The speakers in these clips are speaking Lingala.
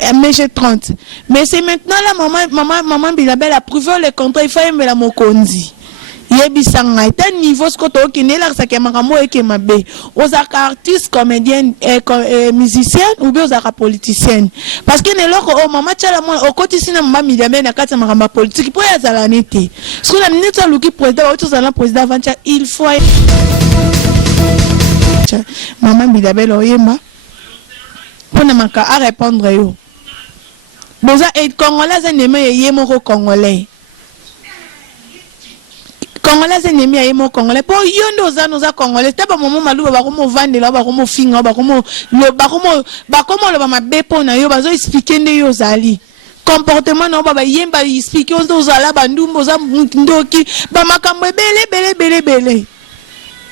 MG30. Mais c'est maintenant là, maman Bilabel a prouvé le contrat, il faut aimer la Mokondi. Yebisanga est un niveau ce que tu as là, ça qui est maramo et qui est mabé. Aux artistes, comédiens, musiciens ou bien aux politiciens. Parce que ne l'autre, au maman tchala moi, au côté sinon maman Bilabel n'a qu'à marama politique. Pour y aller à l'été. Ce qu'on a mis sur le qui président, autre chose à la président avant il faut. Maman Bilabel oyema. Pour ne manquer à répondre yo. Boza et Congolais ennemi yemo Congolais. Congolais ennemi yemo Congolais. Pour yondo za noza Congolais. Taba maman malou ba komo vande la ba komo finga ba komo le ba komo le ba mabepo na yo bazo expliquer nde yo zali. Comportement na ba yemba expliquer on zala ba ndumbo za ndoki ba makambo bele.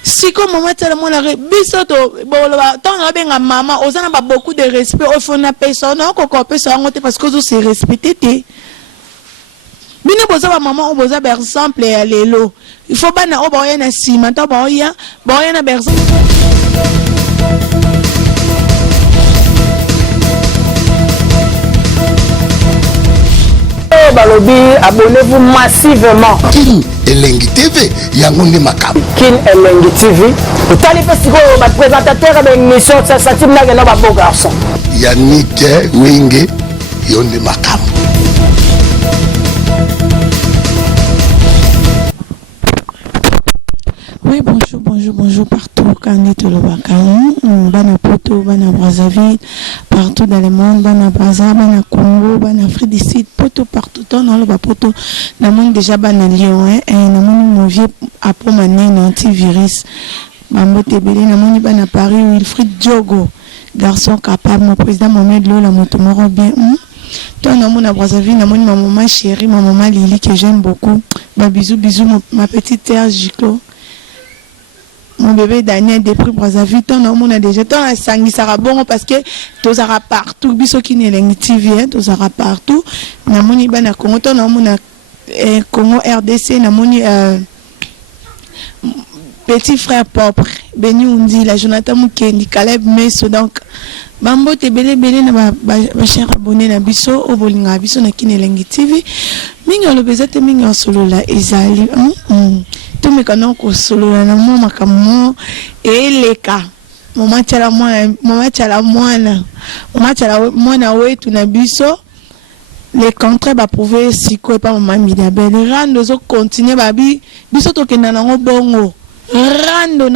Si comme maman tellement la bisoto boloba tant na benga maman ozana ba beaucoup de respect au fond na personne ko ko personne parce que c'est respecté té bino boza ba maman o boza par exemple lelo il faut ba na o ba na sima to ba ya na berza Balobi, abonnez-vous massivement. Kin Elengi TV, Yangonde Makam. Kin Elengi TV. Vous allez faire ce présentateur de l'émission, ça s'attire là que nous beau garçon. Yannick Wenge, Yonde Makam. Oui, bonjour partout. Canette le Bakaï, Bana Poto, Bana Brazzaville, partout dans le monde, Bana Brazza, Bana Congo, Bana Afrique du Sud, Poto partout, dans le Poto, dans le monde déjà Bana Lyon, et dans le monde vieux à Pomané, antivirus, Bambo Tébélé, dans le monde Bana Paris, Wilfried Diogo, garçon capable, mon président Mohamed Lola, Motomoro bien. Toi, dans mon Brazzaville, dans mon maman chérie, ma maman Lily que j'aime beaucoup. Bisous, ma petite terre Jiko. Mon bébé Daniel depuis Brazzaville, on a déjà tant à Sangi Sarabon parce que tous aura partout, biso qui n'est l'engitivier, tous aura partout. Namoni bana Congo, on a Congo RDC, namoni petit frère propre, Beni Undi, la Jonathan Mukendi, Caleb Meso donc. Bambo te belé na ba cher abonné na biso o bolinga biso na kine lengi TV minga lo bezate minga solo la ezali to me kana ko solo na mo makamo eleka mama chala mwana wetu na biso les contrats ba prouver siko pa mama Bilabel rando zo continuer babi biso to kenda na bongo rando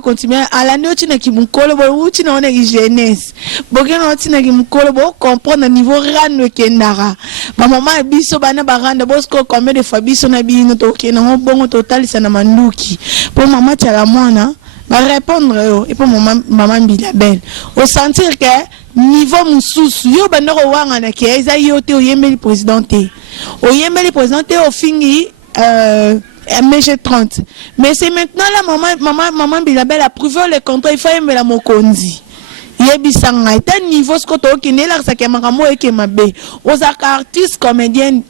continuer à la nuit na ki mukolo bo uti na ona jeunesse bokena uti na ki mukolo bo comprendre niveau rando kendara ba mama biso bana baranda bosko combien de fois biso na bino to kena bongo total sana manduki pour mama tala mwana ba répondre et pour maman Bilabel au sentir que niveau mususu yo bandoko wanga na ke eza yo te oyembeli présidenté au fini MG30. Mais c'est maintenant là, maman Bilabel a prouvé le contrat, il faut aimer la Mokondi. Yebisanga est un niveau ce que tu as là, ça qui est maramo et qui est mabé. Aux artistes, comédiens,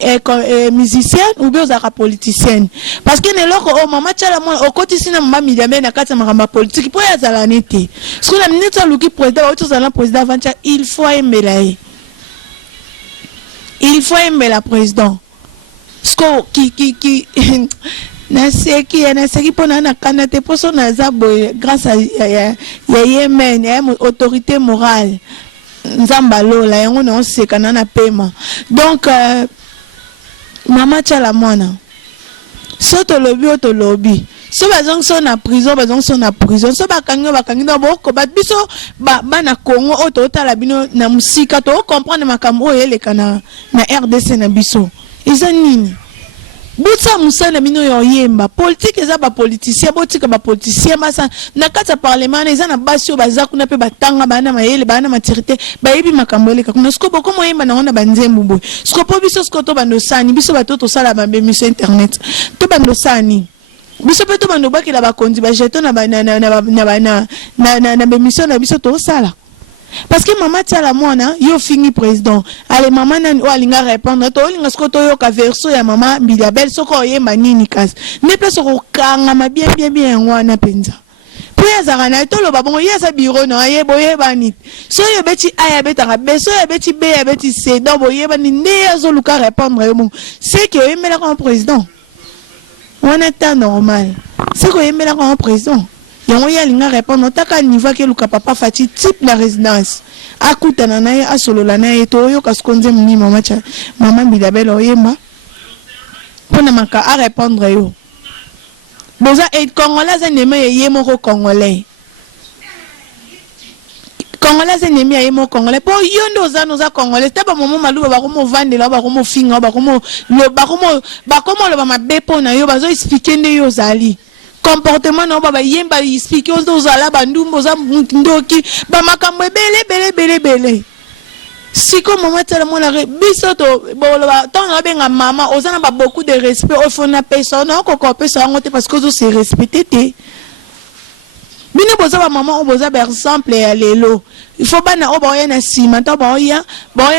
musiciens ou bien aux politiciens. Parce que ne l'autre, au maman tchala moi, au côté sinon maman Bilabel n'a qu'à marama politique. Pour y aller à l'été. Ce qu'on a mis sur le qui président, autre chose à la président avant il faut aimer la. Il faut aimer la président. Qui naseki pona na kanate poso na zabo grâce à Yemen autorité morale nzambalo la yango na seka na pema donc mama tchala mwana soto lobby so bazong so na prison so bakangi na boko bat biso bana Congo ototala bino na musika to comprendre makambo oyeleka na RDC na biso eza nini Boutsa musana mino yoyemba politique eza ba politicien botika ba politicien basa na kata parlement eza na basio bazaku na pe batanga bana mayele bana matirité bayibi makambo eleka kuna sko boko moyemba na ona banzembu boy sko po biso sko to bando sani biso batoto sala ba mission internet to bando sani biso pe to bando bakela ba kondi ba jeton na mission na biso to sala. Parce que maman tchala mwana yo fini président allez maman nan o alinga répondre to linga skoto yo ka verso ya maman Bilabel soko yemba nini kas ne pe soko kanga ma bien wana penza pour Pour Zarana, tout le babon, il y a sa bureau, non, il y a boye banit. So yo beti aya betara, so yo beti B, yo beti C, donc boye banit, ne zo luka répondre yo. C'est que yo mela comme président. On est temps normal. C'est que yo mela comme président. Yango ya linga répondre, taka niveau que luka papa fati type la résidence. Akutana na ye asolola na ye to yo kaskonze mni mama Bilabel oyema. Pona maka a répondre yo. Boza et Congolais ennemi ye moko Congolais. Congolais ennemi ye moko Congolais. Po yondo za noza Congolais. Taba momo maluba ba komo vande la ba komo finga ba komo lo ba komo lo ba mabepo na yo bazo expliquer nde yo zali. Comportement no ba yemba expliquer ozo zala ba ndumbo za ndoki ba makambo bele. Si comme maman tala mona bisoto boloba tant na benga mama ozana ba beaucoup de respect au fond na personne ko ko personne ngote parce que ozo se respecter te bino boza ba maman oboza par exemple ya lelo il faut bana oba na sima to ba ya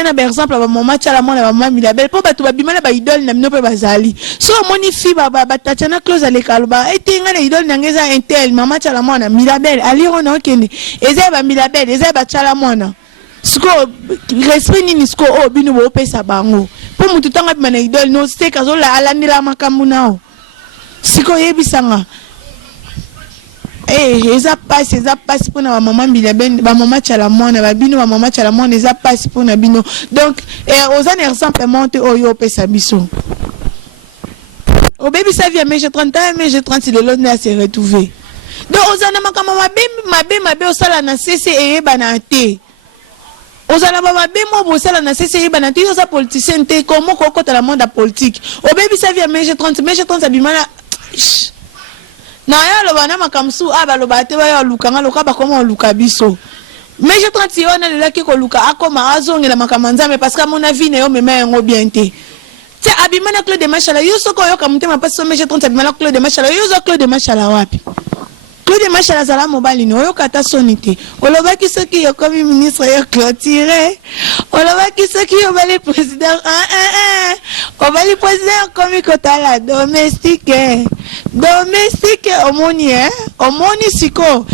na par exemple ba maman tala mona ba maman Bilabel po batu ba bimala ba idole na mino pe bazali so moni fi ba tatiana close ale kalba etinga na idole na ngeza intel maman tala mona Bilabel ali ona okende eza ba Bilabel eza ba tala mona Siko respect ni siko o bino bo pesa bango po mutu tanga bimana idole no steka zo la alandela makambu nao siko yebisanga eza passe pour na maman Bilabel ba maman tala mona ba bino ba maman tala mona eza passe pour na bino donc ozana exemple monte oyo pesa biso o baby sa vie mais je 30 ans mais je 30 de l'autre à se retrouver donc ozana makama mabe osala na CC et banate ozala baba bemo bosala na CCI banati yo sa politicien te comment kokota la monde politique o baby sa vie mais je 30 abimana na ya lo bana makamsu aba lo bate ba yo lukanga lo ka ba comment luka biso mais je 30 yo na le ki ko luka akoma azongela makamanza mais parce que mon avis ne yo mema yango bien te ti abimana Claude de Machala yo soko yo kamutema parce que mais je 30 abimana Claude de Machala yo zo Claude de Machala wapi Claude Machala zala mobali no yo kata sonité olobaki soki yo comme ministre yo clôturé olobaki soki yo bali président o bali président comme kotala domestique omoni siko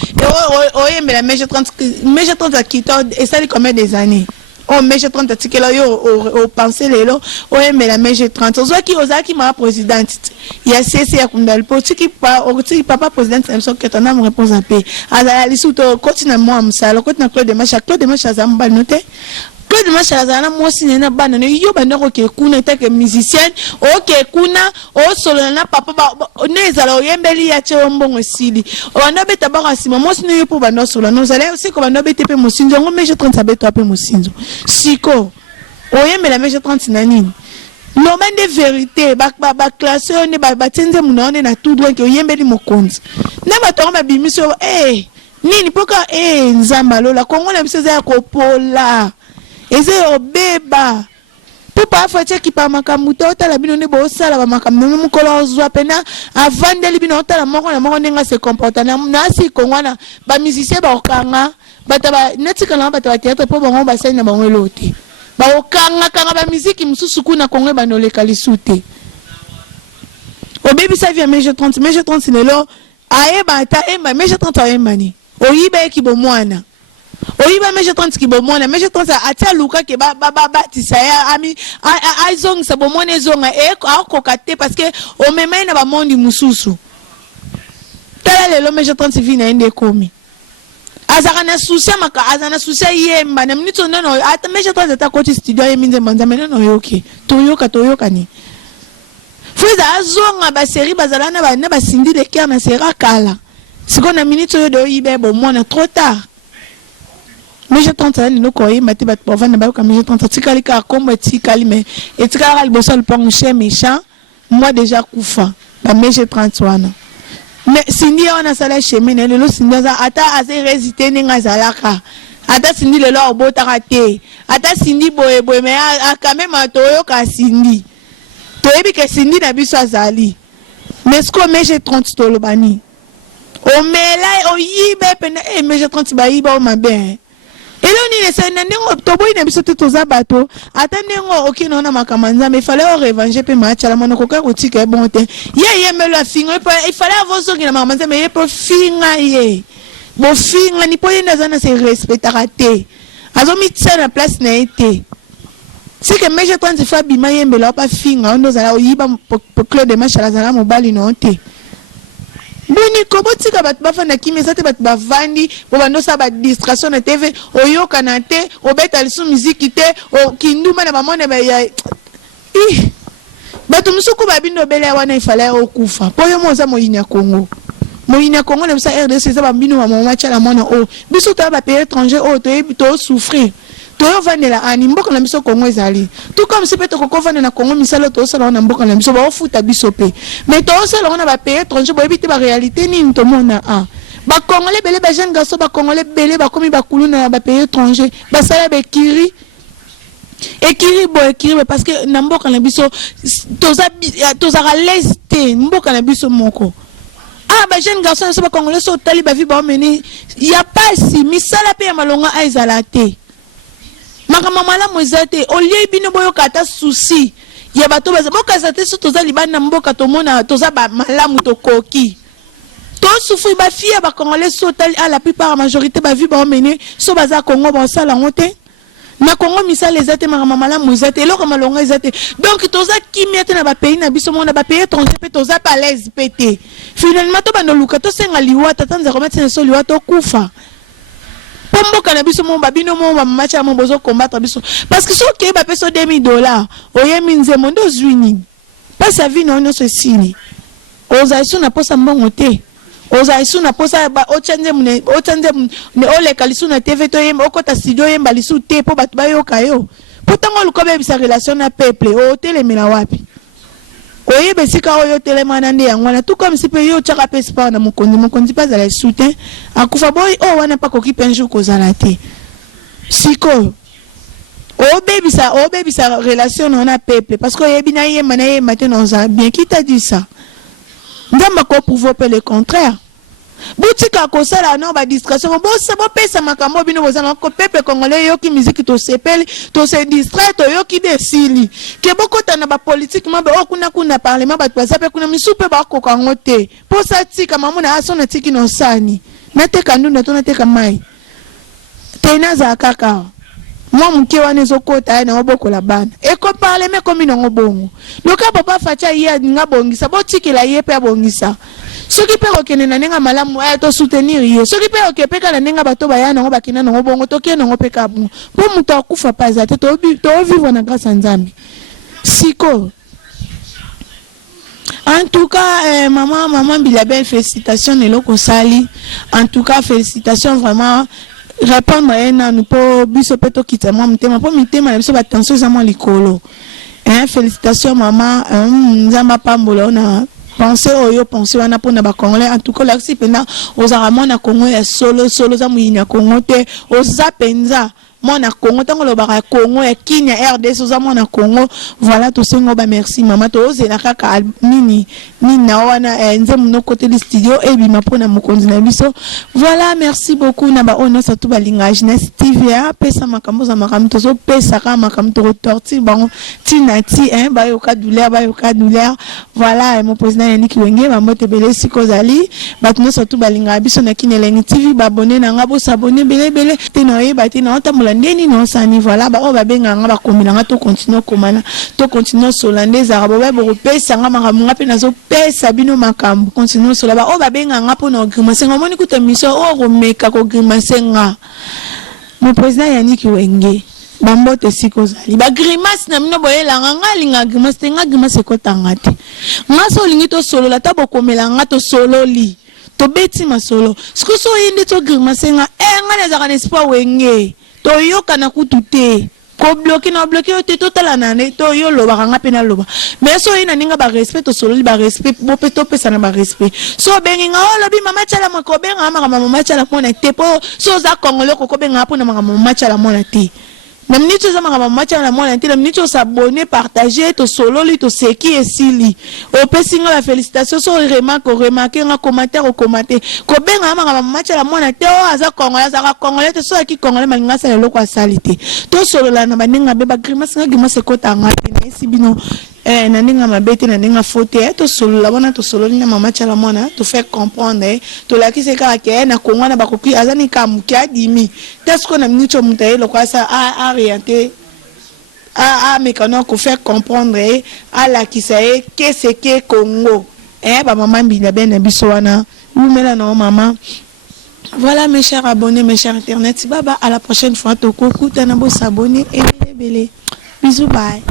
o yembela mais je 30 à quitter et ça combien des années oh mais je 30 tikela yo o penser lelo o yembela mais je 30 ozaki ozaki ma présidente ya CC ya kundal politique pa o ti papa président Samson ketana me réponse à paix azala lisuto kotina moi msala kotina Claude de Machala zamba noté Claude de Machala zana moi sinena bana ne yo bana ko ke kuna take musicien o ke kuna o solo na papa ne zala o yembeli ya cheombongo sili o bana beta ba kasima moi sinena yo po bana solo no zala aussi ko bana beta pe musinzo ngo mais je 30 sabeto pe musinzo siko o yembela mais je 30 nani l'homme de vérité ba classe on ba tenze munone na tout droit que yembeli mokonzi na bato ba bimiso nini poka nzamba lola kongo na biso za kopola eze obeba popa fache ki pa makambu to tala bino ne bo sala ba makambu no mukolo ozwa pena avandeli bino tala moko na moko ndenga se comporta na si kongo na ba musicien ba okanga bata ba netika na bata ba théâtre po bango ba sena bango lote ba okanga ba musique mususu kuna kongo ba no le kalisute obebi sa vie mais je 30 lelo aye bata mais je 30 aye mani oyiba ki bo mwana oyiba mais je 30 ki bo mwana mais je 30 atia luka ke ba tisaya ami aizong sa bo mwana zonga akokate parce que o mema na ba mondi mususu tala lelo mais je 30 vi na ende komi azana susia maka azana susia yemba na minute nono ata mais je 30 ata coach studio yeminze manza mais non yoki toyoka ni fuza azonga ba série bazalana ba ba sindi de kia na sera kala siko na minute yo de yibe bo mwana trop tard mais je tente ça no ko yima te bat pour vendre ba comme je tente tikali ka comme tikali mais et tikali bo sol pong chez méchant moi déjà kufa ba mais je 30 wana mais sindi on a sala chemin le sindi za ata ase résister ninga zalaka ata sindi le lo obota raté ata sindi boye mais a quand même atoyo ka sindi to yebi ke sindi na biso azali mais ce que mais je 30 tolobani o mela o yibe pena mais je 30 ba yiba o mabe elo ni nese na ndingo toboyi na biso toza bato ata ndingo okino na makamanza mais fallait o revanche pe match la monoko ka kotika bon te ye melo afingo il fallait avozongi na makamanza mais ye po finga ye bofinga ni po yenda zana se respectera te azo mitsa na place na été c'est que mais je quand il fait bima yembela pas finga on zala oyiba pour Claude Machala zala mobali no te boni ko botika bat bafana kimisa te bat bavandi bo bando sa ba distraction na TV oyoka na te obeta lisu musique te o kinduma na bamone ba ya bato musuku babindo bele wana ifala okufa po yo moza moyinya Congo moyinya Congo na bisa RDC za bambino wa mamacha la mona o biso ta ba pays étranger o to souffrir to yo vanela ani mboka na biso Congo ezali tout comme si peut-être ko vana na Congo misalo to sala na mboka na biso ba ofuta biso pe mais to sala na ba pays étranger bo ebite ba réalité ni to mona a ba congolais bele ba jeune garçon ba congolais bele ba komi ba kulu na ba pays étranger ba sala be kiri ekiri parce que na mboka na biso toza leste mboka na biso moko ba jeune garçon so ba congolais so tali ba vi ba meni ya pasi misala pe ya malonga aizala te makama malamu ezate olie bino boyo kata souci ya bato baza boka zate so toza libana mboka to mona toza ba malamu to koki to souffri ba fille ba congolais so tali à la plupart la majorité ba vi ba meni so baza Congo ba sala ngote na Congo misala ezate makama malamu ezate eloko malonga ezate donc toza kimia na ba pays na biso mona ba pays étranger pe toza pas l'aise pété finalement to bando luka to senga liwata tanza remettre so liwata kufa pombo kana biso mo babino mo ba matcha mo bozo combattre biso parce que so ke ba peso $2000 oyemi nzemo ndo zwini pas sa vie non so sili oza isu na posa mbongo te oza isu na posa ba ochanze ne ole kalisu na TV to yemba okota studio yemba lisu te po batu bayoka yo potango lukobe bisa relation na peuple o telemela wapi oyebe sika oyo telemana nde yangwana tout comme si pe yo chaka pe sport na mokonzi pas la soutien akufa boy o wana pa koki penjour kozala te siko obebisa relation na peuple parce que yebi na yema na yema te non bien qui t'a dit ça ndamba ko pouvoir pe le contraire butika ko sala na ba distraction bo pesa makambo bino bozana ko peuple congolais yo ki musique to sepeli to se distraire to yo ki desili ke bokota na ba politique mabe okuna parlement ba twa sape kuna misupe ba ko kangote po sa tika mamuna aso na tiki no sani na teka nduna to na teka mai tena za kaka moi muke wana zokota na obokola bana e ko parlement comme no bongo loka papa facha ya ngabongisa botikela ye pe abongisa soki pe okene na nenga malamu to soutenir ye soki pe okepeka na nenga bato bayana ngo bakina ngo bongo tokie ngo peka bongo po muto akufa paza te to vivre na grâce à Nzambi siko. En tout cas maman Bilabel, félicitations Neloko Sali, en tout cas félicitations vraiment répondre à nous pour biso peto kitama mutema po mitema na biso batension za mwa likolo félicitations maman nzamba pambola na pensez oyo pensez wana pona ba congolais en tout cas là si pena ozaramo na Congo ya solo za muyinya Congo te oza penza mona Congo tango lo bara Congo ya kinya RDC oza mona Congo voilà tout ça ngoba merci maman to ozela kaka nini na wana nze muno côté du studio et bima pona mokonzi na biso voilà merci beaucoup na ba ono sa tout ba lingage na TV pesa makambo za makambo to pesa ka makambo to torti bon tinati ba yo ka douleur voilà mon président Yannick Wenge ba mote bele sikozali ba tuno sa tout ba linga biso na kineleni TV ba abonner na ngabo s'abonner bele teno e ba teno tamula ndeni non sani voilà ba o ba benga nga ba komina nga to continuer komana to continuer solandais arabo ba bo pesa nga makambo nga pe nazo pesa bino makambo continuer sola ba o ba benga nga po na grimace nga moni kuta mission o romeka ko grimace nga mon président Yannick Wenge bambote sikozali ba grimace na mino boyela nga linga grimace ko tangate nga so lingi to solo la tabo komela nga to solo li to beti masolo siko so yinde to grimace nga nga nezaka nespoir Wenge to yoka na kutute ko bloquer te total nane to yo loba nga pena loba mais so ina ninga ba respect to solo li ba respect bo pe to pesa na ba respect so bengi nga lobi mama chala mako benga mama chala mona te po so za congolais ko benga po na mama chala mona te na minute za mama chala mona te na minute s'abonner partager to solo li to seki esili o pesinga la félicitation so remarquer nga commentaire o commenter ko benga mama chala mona te o aza congolais te so ki congolais malinga sa loko asalite to solo la na baninga be ba grimace nga grimace ko tanga te na sibino naninga mabete naninga faute to solo la bona to solo ni mama chala mona to faire comprendre to la kise ka ke na kongwana bakoki azani kam kia dimi tasko na mnicho mutaye lo kwa sa a orienter a mekano ko faire comprendre a la kisaye qu'est-ce que Congo ba maman bi na ben biso wana umela na maman. Voilà mes chers abonnés, mes chers internautes. Baba, à la prochaine fois. Toko, kuta na bo s'abonner et bele. Bisous, bye.